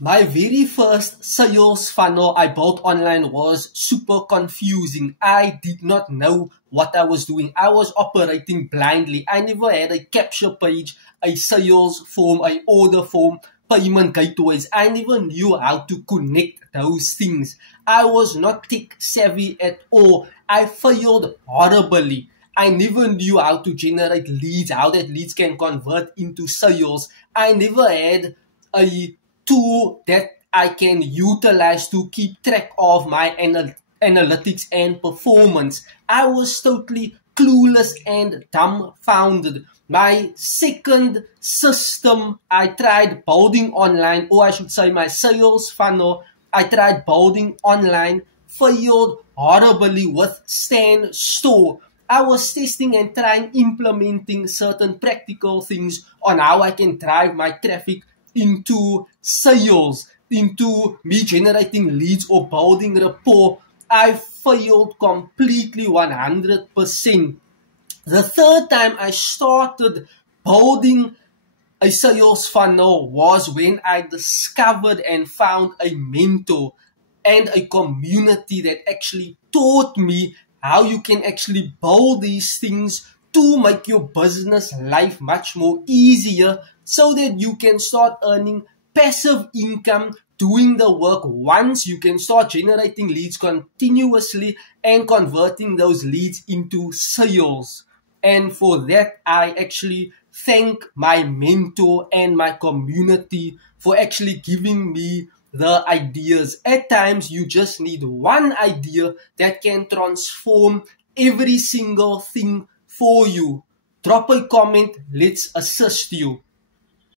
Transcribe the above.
My very first sales funnel I built online was super confusing. I did not know what I was doing. I was operating blindly. I never had a capture page, a sales form, a order form, payment gateways. I never knew how to connect those things. I was not tech savvy at all. I failed horribly. I never knew how to generate leads, how that leads can convert into sales. I never had a tool that I can utilize to keep track of my analytics and performance. I was totally clueless and dumbfounded. My second system I tried building online, or I should say my sales funnel, I tried building online, failed horribly with Stan Store. I was testing and trying implementing certain practical things on how I can drive my traffic into sales, into me generating leads or building rapport. I failed completely 100%. The third time I started building a sales funnel was when I discovered and found a mentor and a community that actually taught me how you can actually build these things to make your business life much more easier so that you can start earning passive income doing the work once. You can start generating leads continuously and converting those leads into sales. And for that, I actually thank my mentor and my community for actually giving me the ideas. At times, you just need one idea that can transform every single thing for you. Drop a comment, let's assist you.